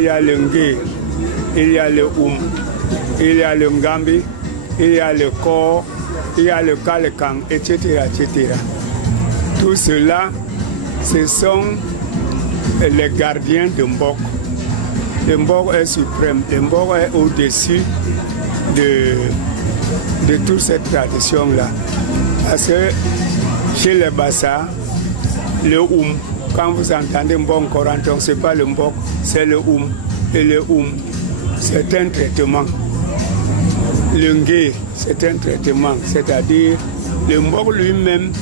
il y a le Ngé, il y a le Oum, il y a le Ngambi, il y a le Kor, il y a le Kalekang, etc., etc. Tout cela, ce sont les gardiens de Mbok. Le Mbok est suprême, le Mbok est au-dessus de toute cette tradition-là. Parce que chez les Bassa, le Oum, quand vous entendez Mbok Coranton, ce n'est pas le Mbok, c'est le Oum. Et le Oum, c'est un traitement. Le Ngé, c'est un traitement, c'est-à-dire le Mbok lui-même,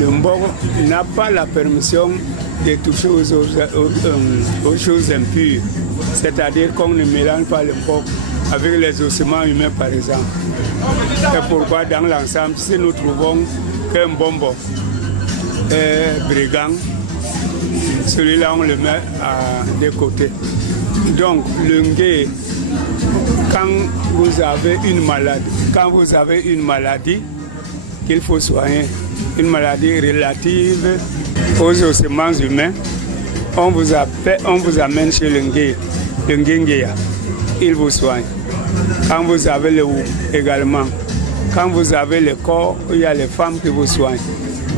le Mbok n'a pas la permission de toucher aux choses impures. C'est-à-dire qu'on ne mélange pas le Mbok avec les ossements humains, par exemple. C'est pourquoi dans l'ensemble, si nous trouvons qu'un bonbon est brigand, celui-là on le met à des côtés. Donc le Ngé, quand vous avez une maladie qu'il faut soigner, une maladie relative aux ossements humains, on vous amène chez le Ngéngéa, il vous soigne. Quand vous avez le Oum également, quand vous avez le corps, il y a les femmes qui vous soignent.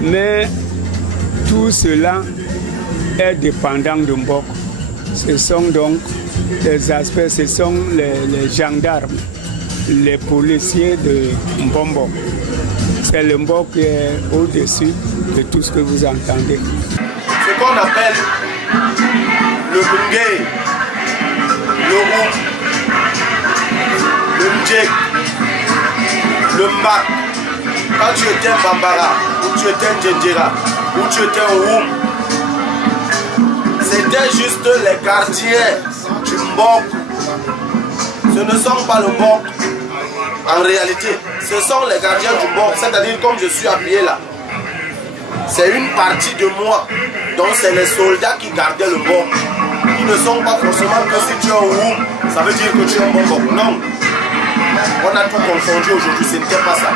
Mais tout cela est dépendant de Mbok. Ce sont donc les aspects, ce sont les gendarmes, les policiers de Mbombo. C'est le Mbok qui est au-dessus de tout ce que vous entendez. Ce qu'on appelle le Ngé, le Oum, le Ndjek, le Mbak. Quand tu étais un Bambara, ou tu étais un Djendjera, ou tu étais un Oum, c'était juste les gardiens du Mbok. Ce ne sont pas le Mbok en réalité. Ce sont les gardiens du Mbok, c'est-à-dire comme je suis habillé là. C'est une partie de moi. Donc c'est les soldats qui gardaient le Mbok. Ils ne sont pas forcément que si tu es un Oum, ça veut dire que tu es un Mbok. Non. On a tout confondu aujourd'hui, ce n'était pas ça.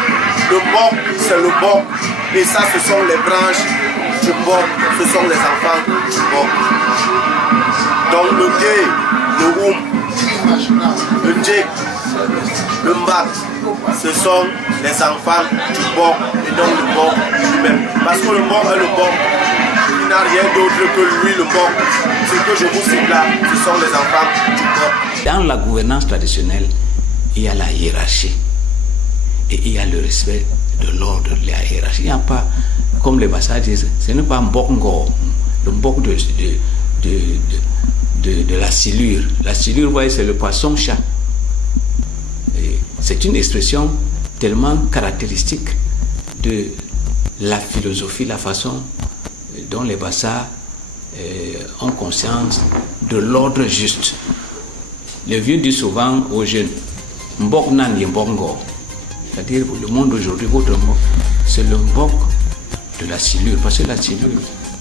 Le Mbok, c'est le Mbok. Et ça, ce sont les branches du Mbok. Ce sont les enfants du Mbok. Donc le Ngé, le Oum, le Ndjek, le Mbak, ce sont les enfants du Mbok et donc le Mbok lui-même. Parce que le Mbok est le Mbok. Il n'a rien d'autre que lui, le Mbok. Ce que je vous cite là, ce sont les enfants du Mbok. Dans la gouvernance traditionnelle, il y a la hiérarchie et il y a le respect de l'ordre de la hiérarchie. Il n'y a pas, comme les Bassa disent, ce n'est pas un Mbok Ngo, le Mbok de la silure. La silure, vous voyez, c'est le poisson-chat. C'est une expression tellement caractéristique de la philosophie, la façon dont les Bassa ont conscience de l'ordre juste. Les vieux disent souvent aux jeunes, Mbok nan ye Mbok Ngo. C'est-à-dire, le monde d'aujourd'hui, votre Mbok, c'est le Mbok de la silure. Parce que la silure,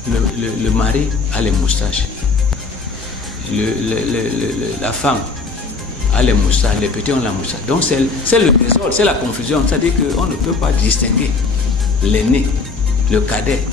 le mari a les moustaches. La femme a les moustaches, les petits ont la moustache. Donc c'est le désordre, c'est la confusion. C'est-à-dire qu'on ne peut pas distinguer l'aîné, le cadet